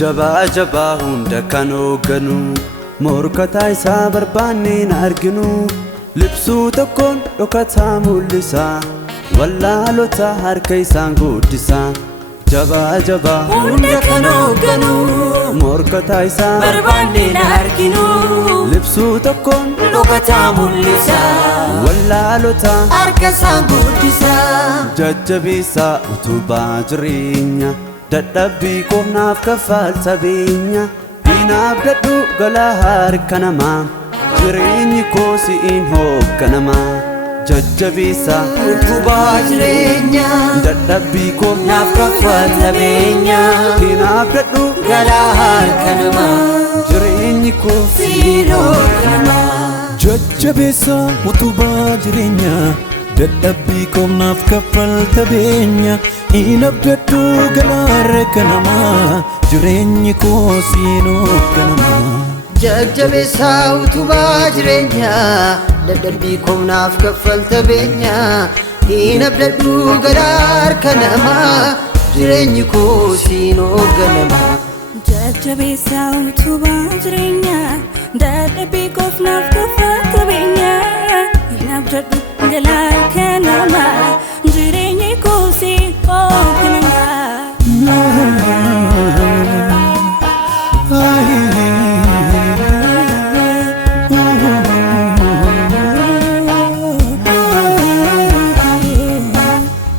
Jaba jaba hunda kan hooganu morkataa isaa barbaanne na arginu libsuu tokkoon dhokataa mul'isa wallaalota harka isaan guddisa jaba jaba hunda kan hooganu morkataa isaa barbaanne na arginu libsuu tokkoon dhokataa mul'isa wallaalota harka isaan guddisa jajjabeessaa utubaa jireenya dadhabbii koomnaaf kaffalta beenya hinaaf dadhu galaa harka namaa jireenyi koo si'iin hoogganamaa jajjabeessaa utubaa jireenya dadhabbii koomnaaf kaffalta beenya hinaaf dadhu galaa harka namaa jireenyi koo si'iin hoogganamaa jajjabeessaa utubaa jireenya dadhabbii koomnaaf kaffalta beenya hinaaf dadhu galaa harka namaa jireenyi koo si'iin hoogganamaa jajjabeessaa utubaa jireenya dadhabbii koomnaaf kaffalta beenya hinaaf dadhu galaa harka namaa jireenyi koo si'iin hoogganamaa jajjabeessaa utubaa jireenya dadhabbii koomnaaf kaffalta beenya hinaaf dadhu galaa harka namaa jireenyi koo si'iin hoogganamaa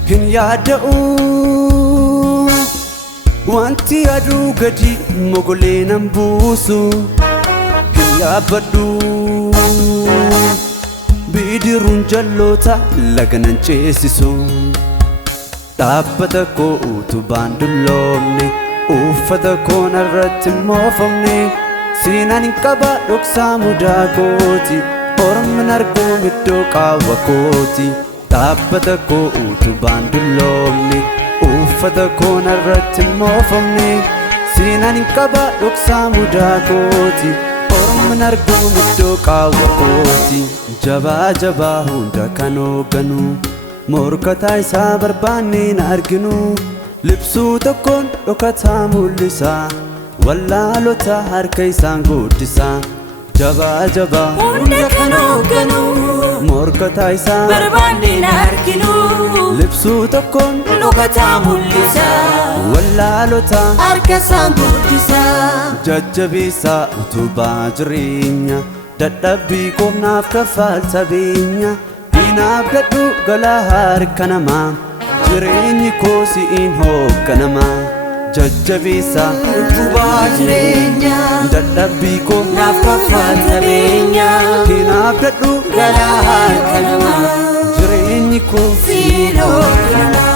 hin yaada'u wanti aduu gadi mogolee nan buusu hin yaabbadhu bidiruun jalloota laga nan ceesisu dhaabbata koo utubaan dulloomne uffata koo narratti moofamne siinaan hin qaba dhoksaa mudaa kooti ormin arguun iddoo qaawwa kooti dhaabbata koo utubaan dulloomne uffata koo narratti moofamne siinaan hin qaba dhoksaa mudaa kooti ormin arguun iddoo qaawwa kooti jabaa jabaa hunda kan hooganu morkataa isaa barbaanne na arginu libsuu tokkoon dhokataa mul'isa wallaalota harka isaan guddisa jabaa jabaa hunda kan hooganu morkataa isaa barbaanne na arginu libsuu tokkoon dhokataa mul'isa wallaalota harka isaan guddisa jajjabeessaa utubaa jireenya dadhabbii koomnaaf kaffalta beenya hinaaf dadhu galaa harka namaa jireenyi koo si'iin hoogganamaa jajjabeessaa utubaa jireenya dadhabbii koomnaaf kaffalta beenya hinaaf dadhu galaa harka namaa jireenyi koo si'iin hoogganamaa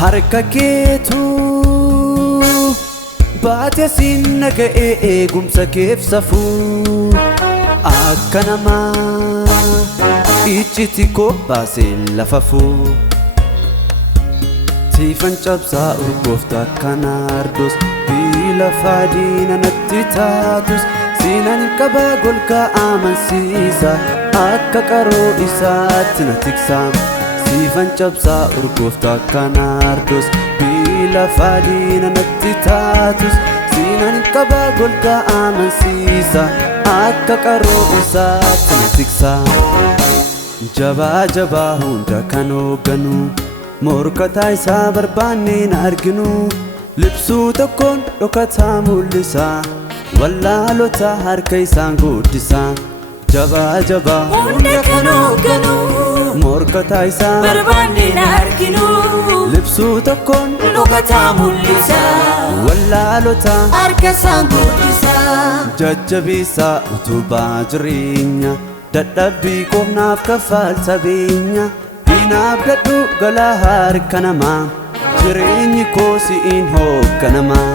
harka keetu baate siin naga'ee eegumsa keef safuu akka namaa icciti koo baasee lafafuu siifan cabsaa urgooftu akka naardos biilafaa diina natti taatus siinan qabaa golgaa amansiisa akka qaroo isaatti na tiksaa siifan cabsaa urgooftu akka naardos biilafaa diina natti taatus siinan qabaa golgaa amansiisa akka qaroo isaatti na tiksaa jabaa jabaa hunda kan hooganu morkataa isaa barbaanne na arginu libsuu tokkoon dhokataa mul'isa wallaalota harka isaan guddisa jabaa jabaa hunda kan hooganu morkataa isaa barbaanne na arginu libsuu tokkoon dhokataa mul'isa wallaalota harka isaan guddisa jajjabeessa utubaa jireenya dadhabbii koomnaaf kaffalta beenya hin abdadhu galaa harka namaa jireenyi koo si'iin hoogganamaa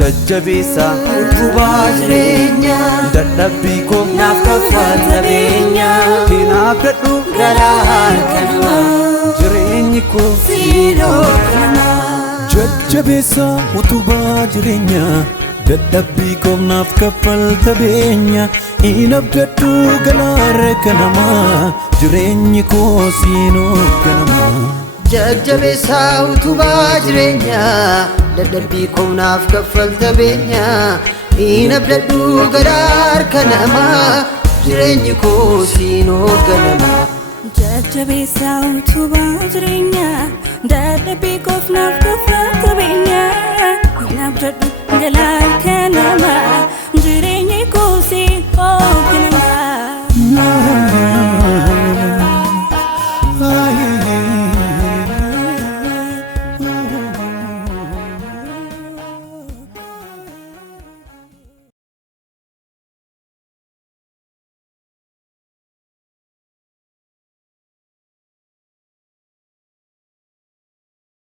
jajjabeessa utubaa jireenya dadhabbii koomnaaf kaffalta beenya hin abdadhu galaa harka namaa jireenyi koo si'iin hoogganamaa jajjabeessa utubaa jireenya dadhabbii koomnaaf kaffalta beenya hin abdadhu galaa harka namaa jireenyi koo si'iin hoogganamaa jajjabeessa utubaa jireenya dadhabbii koomnaaf kaffalta beenya hin abdadhu galaa harka namaa jireenyi koo si'iin hoogganamaa jajjabeessa utubaa jireenya dadhabbii koomnaaf kaffalta beenya hin abdadhu galaa